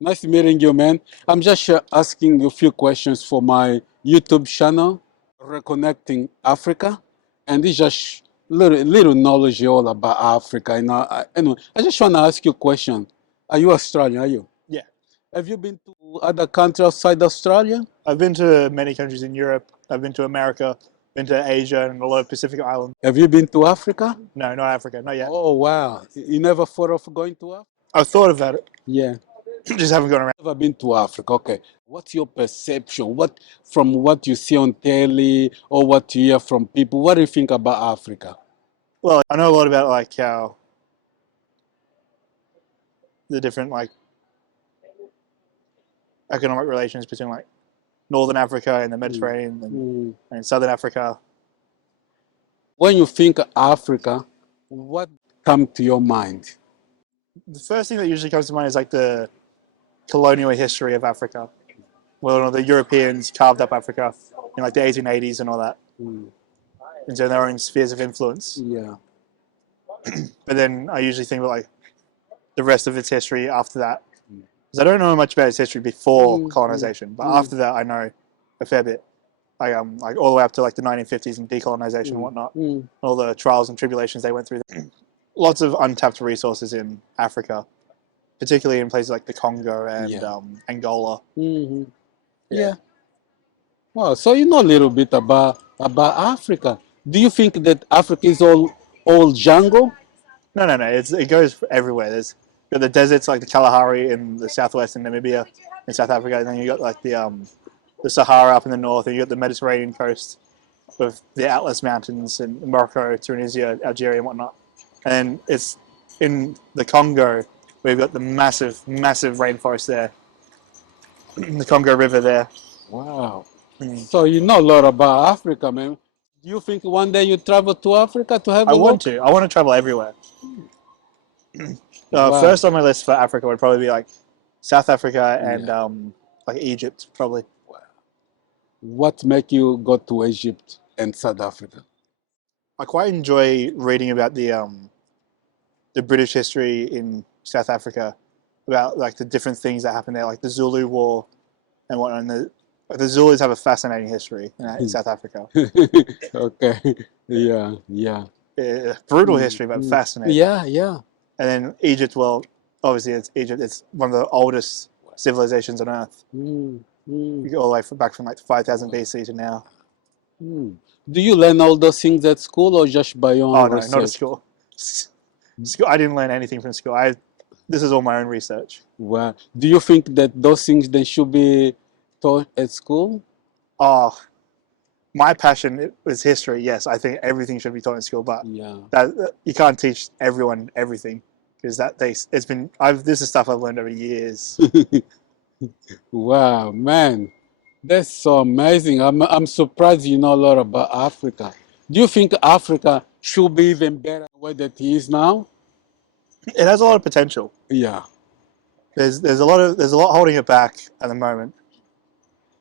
Nice meeting you, man. I'm just asking you a few questions for my YouTube channel, Reconnecting Africa, and it's just little knowledge all about Africa. Anyway, I just want to ask you a question. Are you Australian? Are you? Yeah. Have you been to other countries outside Australia? I've been to many countries in Europe. I've been to America, been to Asia and a lot of Pacific islands. Have you been to Africa? No, not Africa, not yet. Oh wow! You never thought of going to Africa? I've thought about it, Yeah. just haven't gone around. Never been to Africa. Okay. What's your perception? What from what you see on telly or what you hear from people? What do you think about Africa? Well, I know a lot about like how the different like economic relations between like Northern Africa and the Mediterranean and Southern Africa. When you think Africa, what come to your mind? The first thing that usually comes to mind is like the colonial history of Africa. Well, the Europeans carved up Africa in like the 1880s and all that into their own spheres of influence. Yeah. But then I usually think about like the rest of its history after that. Because I don't know much about its history before colonization, but after that I know a fair bit. Like all the way up to like the 1950s and decolonization and whatnot, all the trials and tribulations they went through. Lots of untapped resources in Africa, particularly in places like the Congo and Angola. Yeah. Wow. So you know a little bit about Africa. Do you think that Africa is all jungle? No. It goes everywhere. There's got the deserts like the Kalahari in the southwest in Namibia, in South Africa, and then you got like the Sahara up in the north, and you got the Mediterranean coast with the Atlas Mountains in Morocco, Tunisia, Algeria, and whatnot. And then it's in the Congo, we've got the massive rainforest there, the Congo River there. Wow. So you know a lot about Africa, man. Do you think one day you travel to Africa to have I a want look? to. I want to travel everywhere. Wow. First on my list for Africa would probably be like South Africa and like Egypt, probably. What make you go to Egypt and South Africa? I quite enjoy reading about the British history in South Africa, about like the different things that happened there, like the Zulu War and whatnot. And the Zulus have a fascinating history in South Africa. Okay. Yeah. Brutal history, but fascinating. Yeah. And then Egypt, well, obviously it's Egypt. It's one of the oldest civilizations on Earth. You go all the way back from like 5000 BC to now. Do you learn all those things at school or just by your Oh own no, research? not at school. I didn't learn anything from school. This is all my own research. Well, do you think that those things they should be taught at school? Oh, my passion is history. Yes, I think everything should be taught in school, but that you can't teach everyone everything because this is stuff I've learned over years. Wow, man, that's so amazing. I'm surprised you know a lot about Africa. Do you think Africa should be even better the way that it is now? It has a lot of potential. Yeah. There's a lot holding it back at the moment.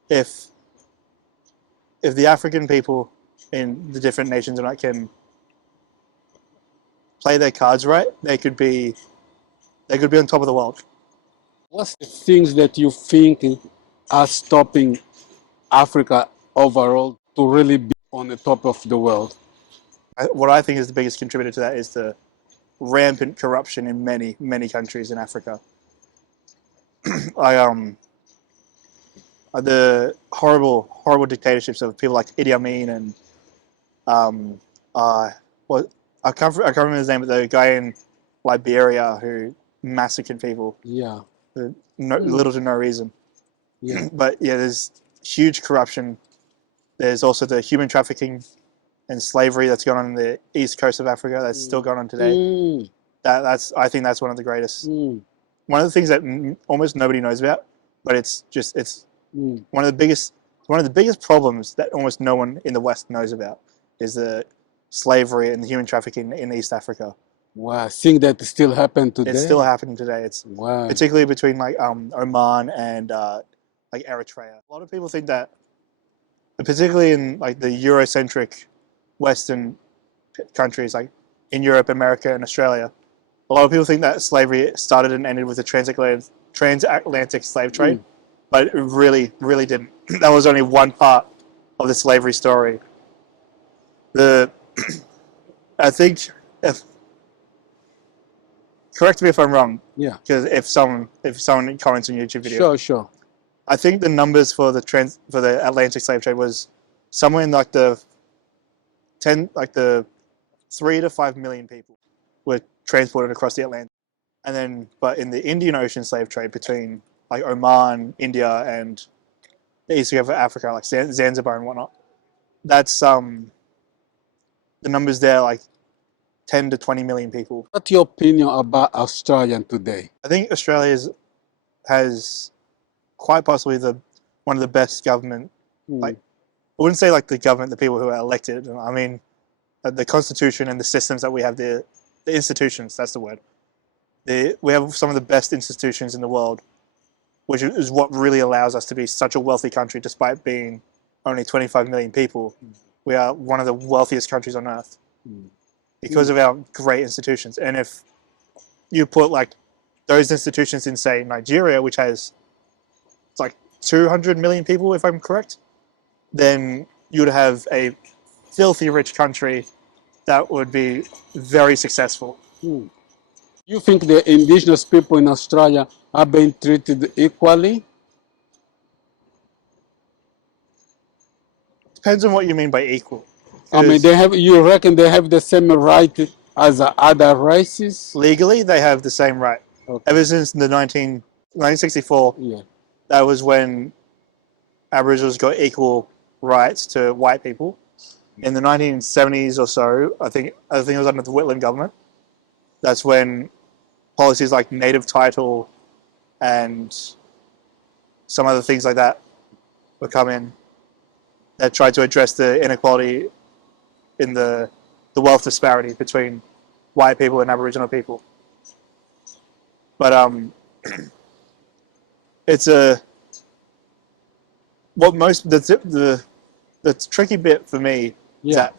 If the African people in the different nations can play their cards right, they could be on top of the world. What's the things that you think are stopping Africa overall to really be on the top of the world? What I think is the biggest contributor to that is the rampant corruption in many countries in Africa. The horrible dictatorships of people like Idi Amin and I can't remember his name, but the guy in Liberia who massacred people. Yeah. For little to no reason. Yeah. But yeah, there's huge corruption. There's also the human trafficking and slavery that's going on in the east coast of Africa that's still going on today. I think that's one of the greatest. Mm, One of the things that almost nobody knows about, but it's mm. one of the biggest problems that almost no one in the West knows about is the slavery and the human trafficking in East Africa. Wow, seeing that still happen It's still today. happening today. It's Wow. particularly between like Oman and like Eritrea. A lot of people think that, particularly in like the Eurocentric Western countries, like in Europe, America, and Australia, a lot of people think that slavery started and ended with the transatlantic slave trade, Mm. but it really, really didn't. That was only one part of the slavery story. The I think, if correct me if I'm wrong, Yeah. because if someone comments on YouTube video, Sure, sure. I think the numbers for the Atlantic slave trade was somewhere in like the 3 to 5 million people were transported across the Atlantic. And then, but in the Indian Ocean slave trade between like Oman, India, and the east of Africa, like Zanzibar and whatnot, that's the numbers there like 10 to 20 million people. What's your opinion about Australian today? I think Australia has quite possibly the one of the best government. Mm. Like, I wouldn't say like the government, the people who are elected. I mean, the constitution and the systems that we have, the institutions. That's the word. We have some of the best institutions in the world, which is what really allows us to be such a wealthy country, despite being only 25 million people. We are one of the wealthiest countries on earth Mm. because of our great institutions. And if you put like those institutions in, say, Nigeria, which has it's like 200 million people, if I'm correct, then you'd have a filthy rich country that would be very successful. Mm. You think the indigenous people in Australia are being treated equally? Depends on what you mean by equal. I mean, Because you reckon they have the same right as other races? legally, they have the same right. Okay. Ever since the 1964, Yeah. that was when Aboriginals got equal rights to white people. In the 1970s or so, I think it was under the Whitlam government. That's when policies like native title and some other things like that would come in that tried to address the inequality in the wealth disparity between white people and Aboriginal people. But it's a what most the tricky bit for me is Yeah. that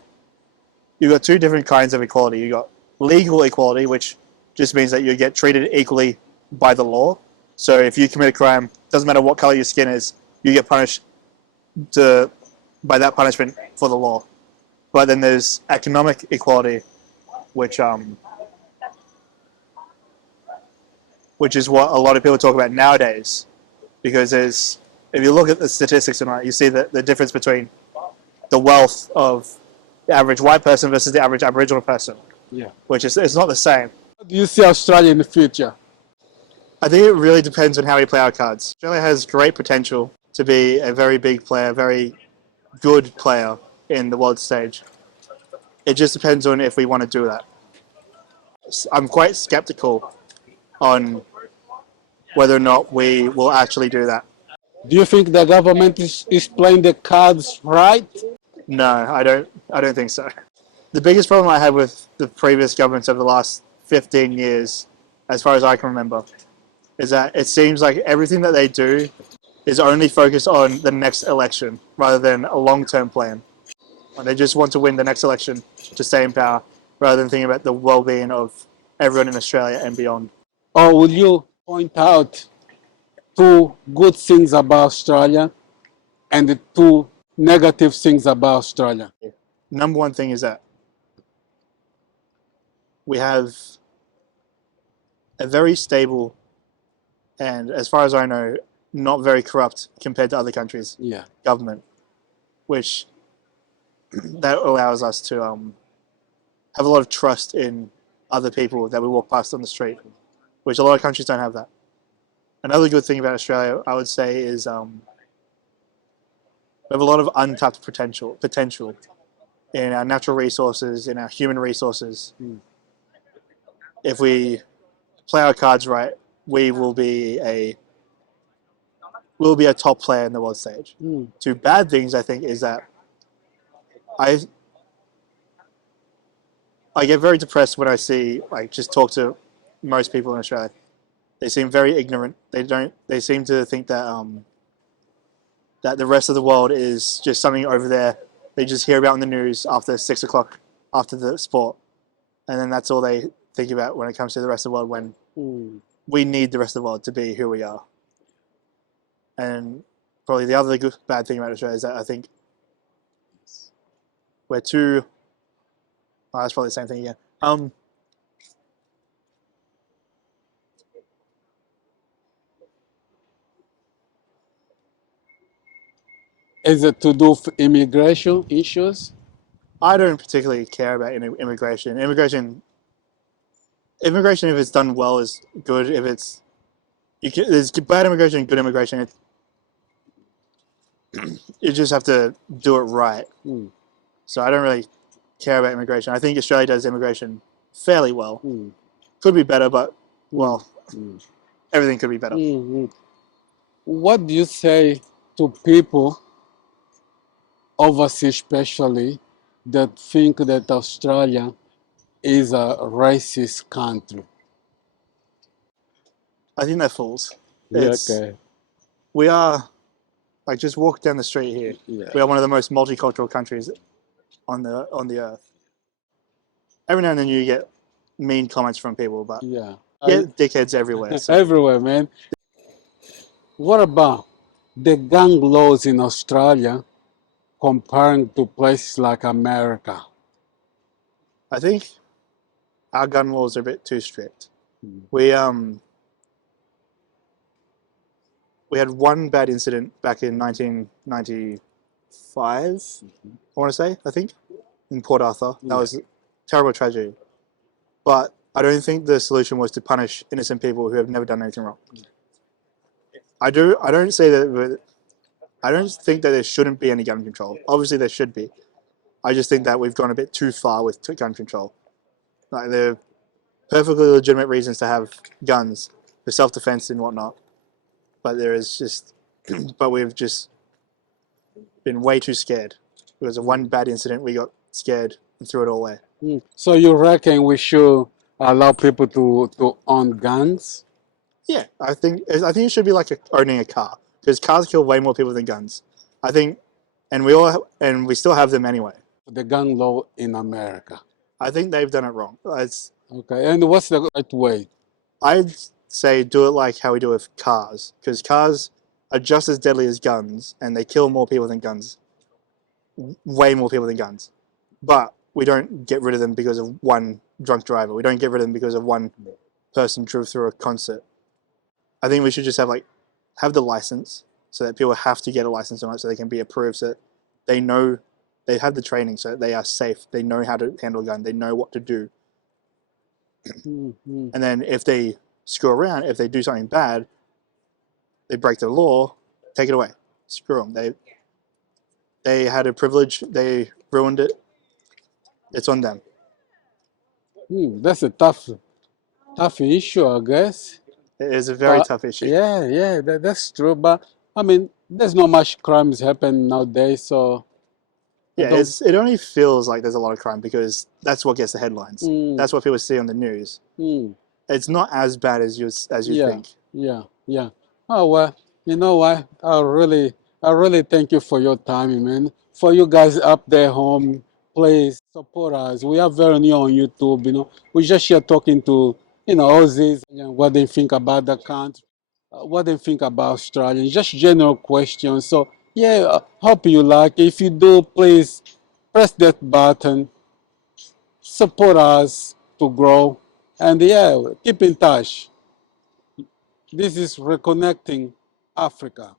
you've got two different kinds of equality. You got legal equality, which just means that you get treated equally by the law. So if you commit a crime, doesn't matter what color your skin is, you get punished by that punishment for the law. But then there's economic equality, which is what a lot of people talk about nowadays, because if you look at the statistics tonight, you see that the difference between the wealth of the average white person versus the average Aboriginal person, Yeah. which is it's not the same. How do you see Australia in the future? I think it really depends on how we play our cards. Australia has great potential to be a very big player, very good player in the world stage. It just depends on if we want to do that. I'm quite skeptical on whether or not we will actually do that. Do you think the government is playing the cards right? No, I don't. I don't think so. The biggest problem I had with the previous governments over the last 15 years, as far as I can remember, is that it seems like everything that they do is only focused on the next election rather than a long-term plan. They just want to win the next election to stay in power rather than thinking about the well-being of everyone in Australia and beyond. Or will you point out two good things about Australia and the two negative things about Australia? Number one thing is that we have a very stable and, as far as I know, not very corrupt compared to other countries Yeah. government, which that allows us to have a lot of trust in other people that we walk past on the street, which a lot of countries don't have that. Another good thing about Australia, I would say, is we have a lot of untapped potential in our natural resources, in our human resources. Mm. if we play our cards right, we will be a top player in the world stage. Two bad things I think is that I I get very depressed when I see like just talk to most people in Australia. They seem very ignorant. They seem to think that the rest of the world is just something over there. They just hear about in the news after 6 o'clock after the sport, and then that's all they think about when it comes to the rest of the world. When we need the rest of the world to be who we are. And probably the other bad thing about Australia is that I think we're too. Oh, that's probably the same thing again. Is it to do with immigration issues? I don't particularly care about immigration. Immigration, if it's done well, is good. If it's there's bad immigration, good immigration. You just have to do it right. So I don't really care about immigration. I think Australia does immigration fairly well. Could be better, but well, everything could be better. What do you say to people overseas, especially, that think that Australia is a racist country? I think they're fools. Yeah, It's okay. we are like just walk down the street here. Yeah. We are one of the most multicultural countries on the earth. Every now and then you get mean comments from people, but Yeah. get dickheads everywhere. So Everywhere, man. What about the gang laws in Australia comparing to places like America? I think our gun laws are a bit too strict. We had one bad incident back in 1995. I want to say, I think, in Port Arthur. That was a terrible tragedy. But I don't think the solution was to punish innocent people who have never done anything wrong. I don't say that. I don't think that there shouldn't be any gun control. Obviously, there should be. I just think that we've gone a bit too far with gun control. Like there are perfectly legitimate reasons to have guns for self-defense and whatnot, but there is just, but we've just been way too scared. Because of one bad incident, we got scared and threw it all away. So you reckon we should allow people to own guns? Yeah, I think it should be like owning a car, because cars kill way more people than guns. I think, and we still have them anyway. The gun law in America. I think they've done it wrong. Okay, and what's the right way? I'd say do it like how we do with cars, because cars are just as deadly as guns, and they kill more people than guns, way more people than guns. But we don't get rid of them because of one drunk driver. We don't get rid of them because of one person drove through a concert. I think we should just have the license, so that people have to get a license on it, so they can be approved, so that they know they have the training, so that they are safe. They know how to handle a gun. They know what to do. And then if they screw around, if they do something bad, they break the law, take it away. Screw them. They had a privilege. They ruined it. It's on them. That's a tough issue, I guess. It is a very But tough issue. yeah, that's true. But I mean, there's not much crimes happening nowadays, so Yeah, it only feels like there's a lot of crime because that's what gets the headlines. That's what people see on the news. It's not as bad as you think. Yeah. Oh well, you know what? I really thank you for your time, man. For you guys up there home, please support us. We are very new on YouTube, We're just here talking to, Aussies and what they think about the country, what they think about Australia, just general questions. So yeah, hope you like. If you do, please press that button, support us to grow, and yeah, keep in touch. This is Reconnecting Africa.